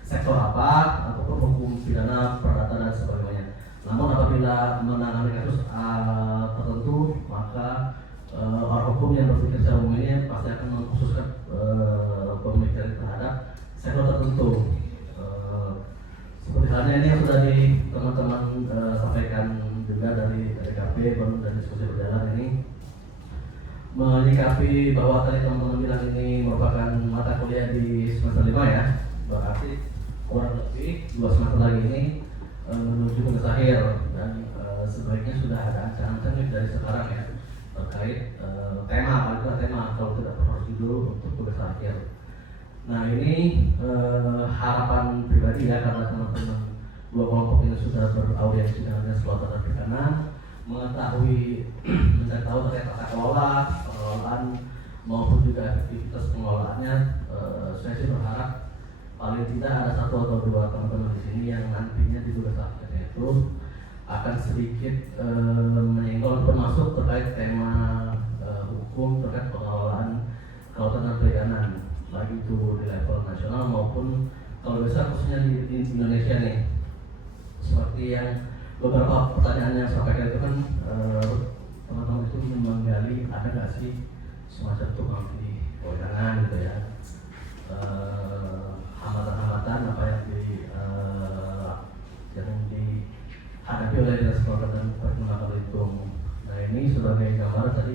sektor apa ataupun hukum pidana, perdata dan sebagainya. Namun apabila menangani kasus tertentu, maka orang hukum yang berpikir secara umum ini pasti akan mengkhususkan pemikiran terhadap sektor tertentu. Seperti halnya ini yang sudah di teman-teman sampaikan juga dari DKP dan diskusi berjalan ini, menyikapi bahwa tadi teman-teman bilang ini merupakan mata kuliah di semester 5 ya, berarti kurang lebih 2 semester lagi ini menuju tugas akhir, dan sebaiknya sudah ada ancang-ancang dari sekarang ya terkait tema, paling tema kalau tidak harus judul untuk tugas akhir. Nah ini harapan pribadi ya, karena teman-teman dua kelompok ini sudah beraudiensi dengan Dinas Kelautan dan Perikanan, mengetahui mencari tahu terkait tata kelola, pengelolaan maupun juga efektivitas pengelolaannya. Saya sih berharap paling tidak ada 1 atau 2 teman-teman di sini yang nantinya di tugas akhirnya itu akan sedikit menyinggung termasuk terkait tema hukum terkait pengelolaan kelautan dan perikanan, baik itu di level nasional maupun kalau bisa khususnya di Indonesia nih. Seperti yang beberapa pertanyaan yang saya sampaikan itu kan teman-teman itu menggali ada nggak sih semacam tukang di kewenangan gitu ya, hambatan-hambatan apa yang dihadapi oleh Dinas Kelautan dan Perikanan Belitung. Nah ini sebagai gambaran tadi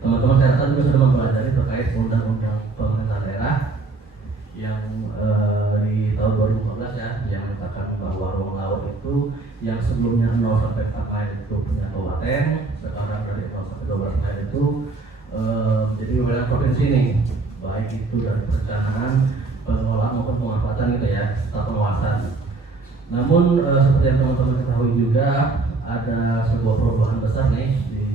teman-teman saya rasa juga sudah mempelajari terkait undang-undang pemerintahan daerah yang di tahun 2015 ya, yang mengatakan bahwa ruang laut itu yang sebelumnya 0 sampai 4 mil itu punya kabupaten, sekarang dari 0 sampai 12 mil itu jadi wilayah provinsi ini, baik itu dari perencanaan, pengelolaan maupun pemanfaatan gitu ya, serta pengawasan. Namun seperti yang teman-teman ketahui juga ada sebuah perubahan besar nih di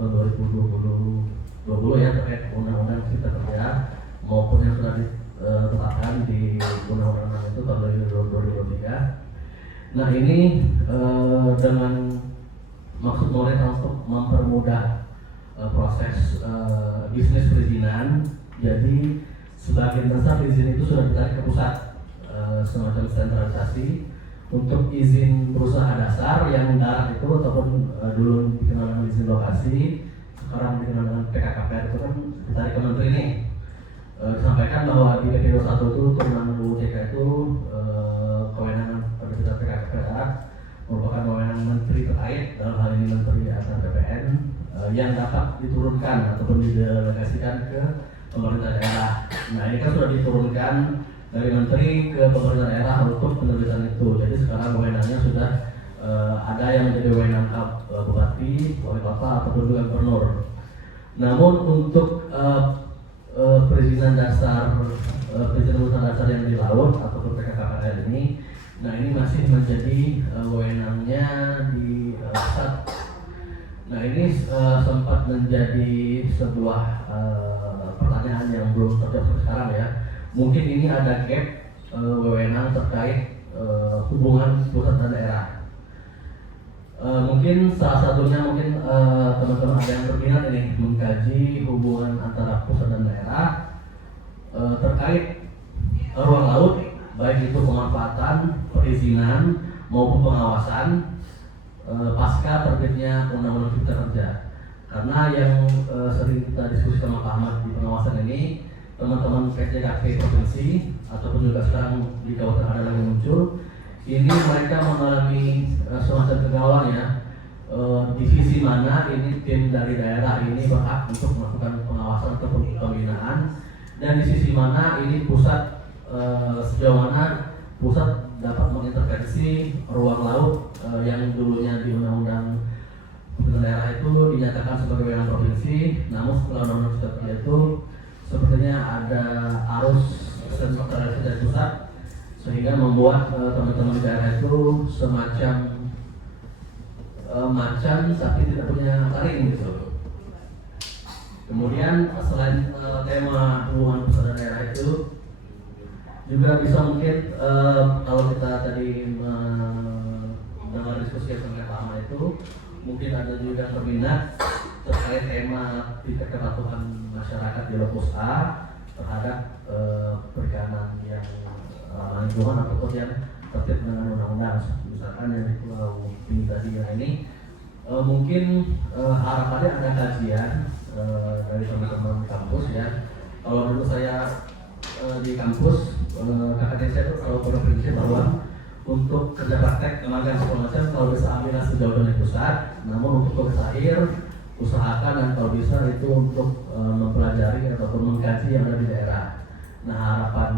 tahun 2020 ya terkait undang-undang cipta kerja maupun yang sudah ditetapkan di undang-undang itu tahun 2023. Nah ini dengan maksud pemerintah untuk mempermudah proses bisnis perizinan. Jadi sebagian besar izin itu sudah ditarik ke pusat, semacam sentralisasi. Untuk izin berusaha dasar yang darat itu ataupun dulu dikenal dengan izin lokasi, sekarang dikenal dengan PKKPR itu kan ditarik ke menteri ini. Disampaikan bahwa di PP 21 itu turunan UU TK itu kewenangan penerbitan PKKPR merupakan kewenangan menteri terkait, dalam hal ini menteri ATR BPN, yang dapat diturunkan ataupun didelegasikan ke pemerintah daerah. Nah ini kan sudah diturunkan dari menteri ke pemerintah daerah untuk penerbitan itu. Jadi sekarang wewenangnya sudah ada yang menjadi wewenang bupati, wali kota ataupun juga gubernur. Namun untuk perizinan dasar, perizinan usaha dasar yang di laut ataupun PKKPR ini, nah ini masih menjadi wewenangnya di pusat. Nah ini sempat menjadi sebuah pertanyaan yang belum terjawab sampai sekarang ya. Mungkin ini ada gap wewenang terkait hubungan pusat dan daerah. Mungkin salah satunya mungkin teman-teman ada yang berminat ini mengkaji hubungan antara pusat dan daerah terkait ruang laut, baik itu pemanfaatan, perizinan maupun pengawasan pasca terbitnya Undang-Undang Cipta Kerja. Karena yang sering kita diskusi sama Pak Ahmad di pengawasan ini, teman-teman PJKP provinsi ataupun juga sekarang di Kabupaten ada lagi muncul, ini mereka mengalami semacam kegalauan ya, di sisi mana ini tim dari daerah ini berhak untuk melakukan pengawasan atau pembinaan, dan di sisi mana ini pusat sejauh mana pusat dapat mengintervensi ruang laut yang dulunya di Undang-Undang daerah itu dinyatakan sebagai wewenang provinsi, namun setelah Undang-Undang Cipta Kerja itu sepertinya ada arus sentralisasi dari pusat sehingga membuat teman-teman di daerah itu semacam macan tapi tidak punya taring gitu. Kemudian selain tema hubungan pusat dan daerah itu juga bisa mungkin kalau kita tadi mendengar diskusi yang sampai lama itu, mungkin ada juga yang berminat terkait tema tingkat kepatuhan masyarakat di Lokus A terhadap perikanan yang ramah lingkungan ataupun yang tertib dengan undang-undang, misalkan yang di Pulau P tadi yang ini, mungkin harapannya ada kajian dari teman-teman kampus ya. Kalau dulu saya di kampus, kakaknya saya itu kalau berprinsip bahwa untuk kerja praktek magang segala macam kalau bisa ambil sejauh dari pusat, namun untuk tugas akhir usahakan dan kalau bisa itu untuk mempelajari ataupun mengkaji yang ada di daerah. Nah harapan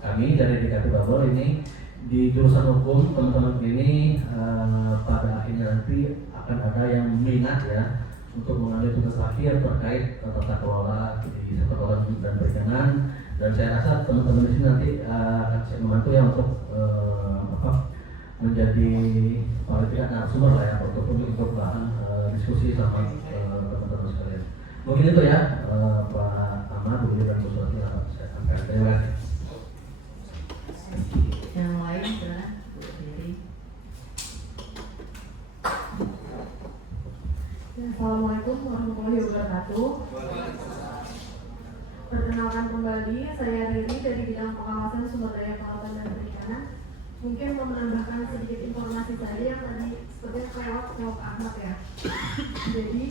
kami dari DKP Babel ini di jurusan hukum teman-teman ini pada akhirnya nanti akan ada yang minat ya untuk mengambil tugas akhir terkait tata kelola di sektor laut dan perikanan, dan saya rasa teman-teman di sini nanti akan saya membantu ya untuk menjadi paling tidak narasumber lah ya untuk bahan diskusi sama teman-teman sekalian. Mungkin itu ya Pak Ahmad, Bu dan Bu Suwati yang saya sampaikan. Terima kasih. Yang lain silakan Bu Diri. Assalamualaikum warahmatullahi wabarakatuh. Perkenalkan kembali, saya Riri dari bidang pengawasan sumber daya kelautan dan perikanan. Mungkin mau menambahkan sedikit informasi saya yang tadi sepertinya kelewat sama Pak Ahmad ya. Jadi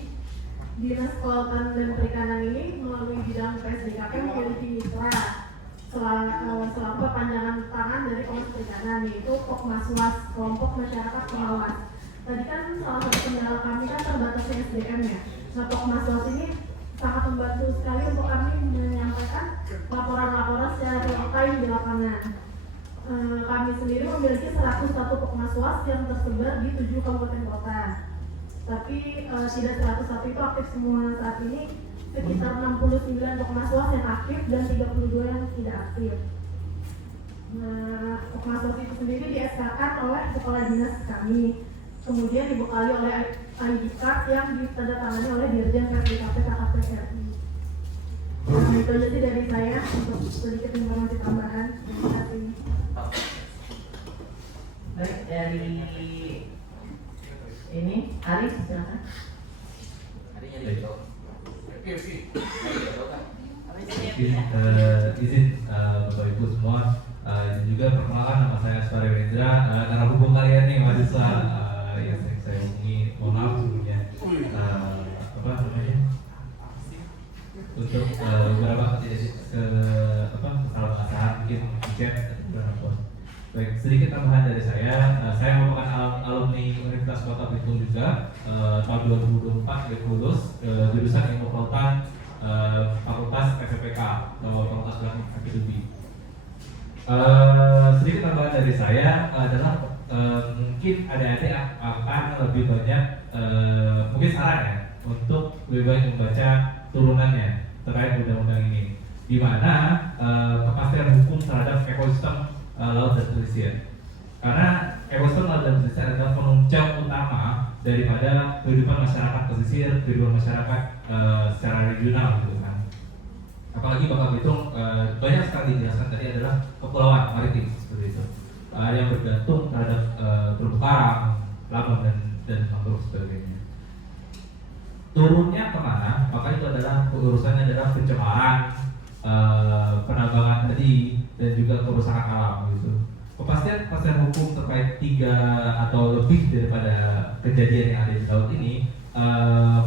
Dinas Kelautan dan Perikanan ini melalui bidang PSDKP memiliki mitra selaku perpanjangan tangan dari Komnas Perikanan, yaitu Pokmaswas, kelompok masyarakat pengawas. Tadi kan salah satu kendala kami kan terbatasnya SDM ya. Nah, Pokmaswas ini sangat membantu sekali untuk kami menyampaikan laporan-laporan secara real time di lapangan. Kami sendiri memiliki 101 Pokmaswas yang tersebar di 7 kabupaten kota. Tapi tidak 101 itu aktif semua. Saat ini sekitar 69 Pokmaswas yang aktif dan 32 yang tidak aktif. Nah, Pokmaswas itu sendiri di-SK-kan oleh kepala dinas kami. Kemudian dibekali oleh ID card yang ditandatangani oleh Dirjen PSDKP KKP RI. Itu aja sih dari saya untuk sedikit informasi tambahan. Terima kasih. Baik, dari ini Arif silakan. Harinya dari Izin Bapak Ibu semua, dan juga perkenalkan nama saya Aspari Wendra, karena hubung kalian nih mahasiswa yang sering saya hubungi, mohon maaf sebelumnya. Apa namanya? Untuk beberapa kesalahan mungkin di chat atau berapa. Baik, sedikit tambahan dari saya merupakan alumni Universitas Kota Belitung juga, tahun 2024 lulus jurusan Ilmu Kelautan, Fakultas FPK atau Fakultas Teknik Akademi. Sedikit tambahan dari saya adalah mungkin adik-adik akan lebih banyak mungkin saran ya untuk lebih banyak membaca turunannya terkait undang-undang ini, di mana kepastian hukum terhadap ekosistem laut dan pesisir. Karena ekosistem laut dan pesisir adalah penunjang utama daripada kehidupan masyarakat pesisir, kehidupan masyarakat secara regional gitu kan. Apalagi Bapak Belitung banyak sekali dijelaskan tadi adalah kepulauan maritim seperti itu, yang bergantung terhadap terumbu karang, laut dan mangrove sebagainya. Turunnya kemana? Maka itu adalah urusannya adalah pencemaran, penambangan tadi, dan juga kerusakan alam gitu. Kepastian hukum terkait 3 atau lebih daripada kejadian yang ada di laut ini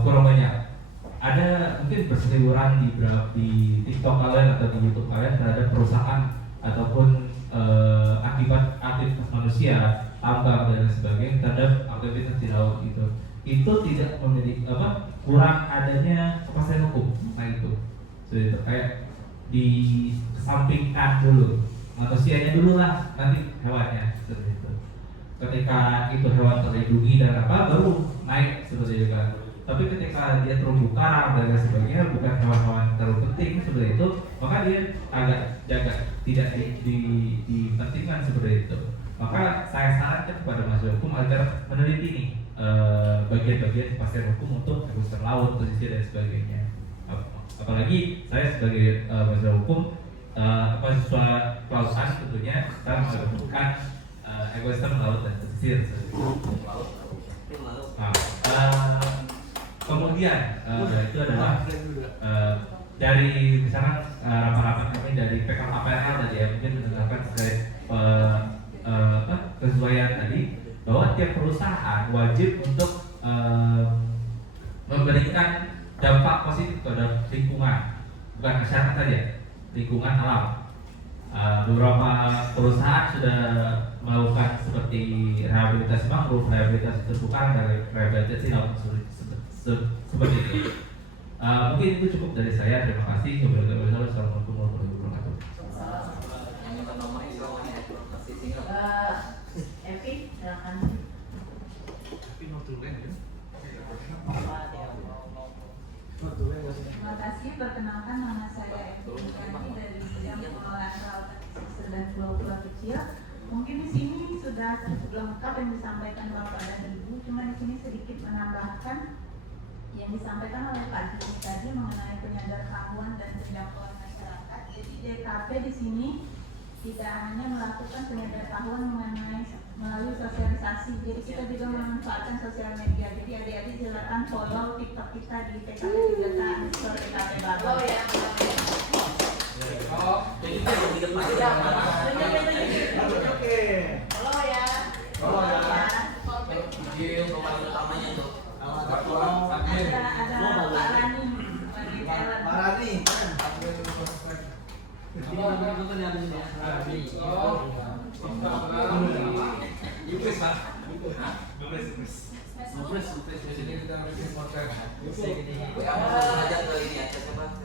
kurang banyak. Ada mungkin berseliweran di TikTok kalian atau di YouTube kalian terhadap kerusakan ataupun akibat aktivitas manusia, tambang dan sebagainya terhadap aktivitas di laut itu. Itu tidak memiliki kurang adanya kepastian hukum tentang itu. Jadi terkait dikesampingkan dulu, manusianya dulu lah, nanti hewannya seperti itu. Ketika itu hewan terlindungi dan baru naik seperti itu kan. Tapi ketika dia terumbu karang dan sebagainya bukan hewan-hewan terlalu penting seperti itu, maka dia agak jaga tidak dipentingkan seperti itu. Maka saya sarankan kepada mahasiswa hukum agar meneliti nih bagian-bagian kepastian hukum untuk ekosistem laut, pesisir dan sebagainya. Apalagi saya sebagai mahasiswa hukum, mahasiswa kelautan tentunya kita menggabungkan ekosistem laut dan pesisir. Kemudian itu adalah dari misalkan rapat-rapat kami dari PKPRL tadi ya, mungkin mendengarkan terkait kesesuaian tadi bahwa tiap perusahaan wajib untuk memberikan dampak positif terhadap lingkungan, bukan masyarakat saja, lingkungan alam. Beberapa perusahaan sudah melakukan seperti rehabilitasi mangrove, rehabilitasi terumbu karang, dan rehabilitasi laut seperti itu. Mungkin itu cukup dari saya. Terima kasih. Assalamualaikum warahmatullahi wabarakatuh. Evi, silakan. Terima kasih. Perkenalkan, nama saya Evi dari Bidang Pengelolaan Kelautan Pesisir dan Pulau-Pulau Kecil. Mungkin di sini sudah cukup lengkap yang disampaikan Bapak dan Ibu. Cuma di sini sedikit menambahkan yang disampaikan oleh Pak Jus tadi mengenai penyadaran dan penjangkauan masyarakat. Jadi DKP di sini tidak hanya melakukan penyadaran melalui sosialisasi. Jadi kita juga memanfaatkan sosial media. Jadi adik-adik silakan follow TikTok kita di TKP 3 TKP Baru. Oh ya. Jadi itu di depan. Oke. Halo ya. Halo ya. Video pemain utamanya itu. Ada Pak Rani. Pak Rani.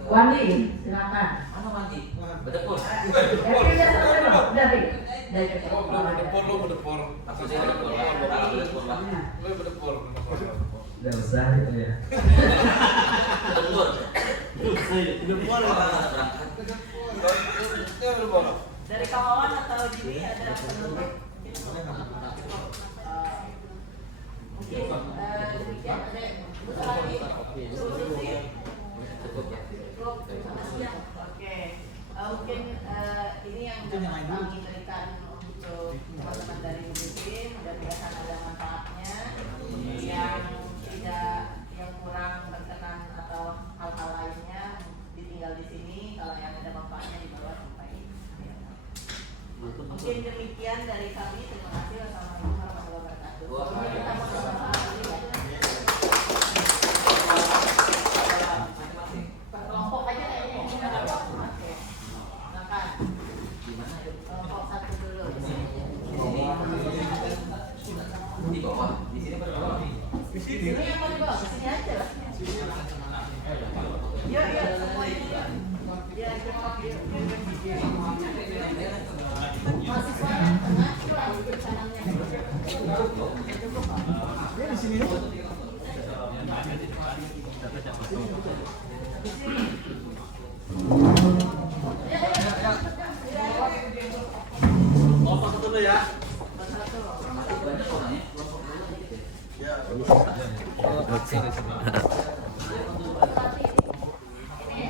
Wandi, silakan. Mana Wandi? Bedepur. Evi udah selesai belum? Udah, Vi? Udah cukup. Aku sih bedepur lah. Udah besar itu ya. Bedepur. Dari kawan atau Jimmy ada penutup? Mungkin demikian ada usaha lagi. Cukup. Oke. Mungkin ini yang kami berikan untuk teman-teman dari Udin, mudah-mudahan ada manfaatnya. Yang tidak, yang kurang berkenan atau hal-hal lain Mungkin demikian dari kami. Terima kasih. Wassalamualaikum warahmatullahi wabarakatuh. Kita mau sama-sama dulu ya. Kelompok aja kayaknya. Oke. Makan. Kelompok satu dulu. Di bawah, di sini berdua. Di sini yang mau dibawa, ke sini aja lah. Iya, iya, semuanya. Ya, cepat. Mahasiswanya tengah, duduk kanannya. Di sini. Kelompok satu dulu ya. Banyak orangnya, kelompok dulu. Ya.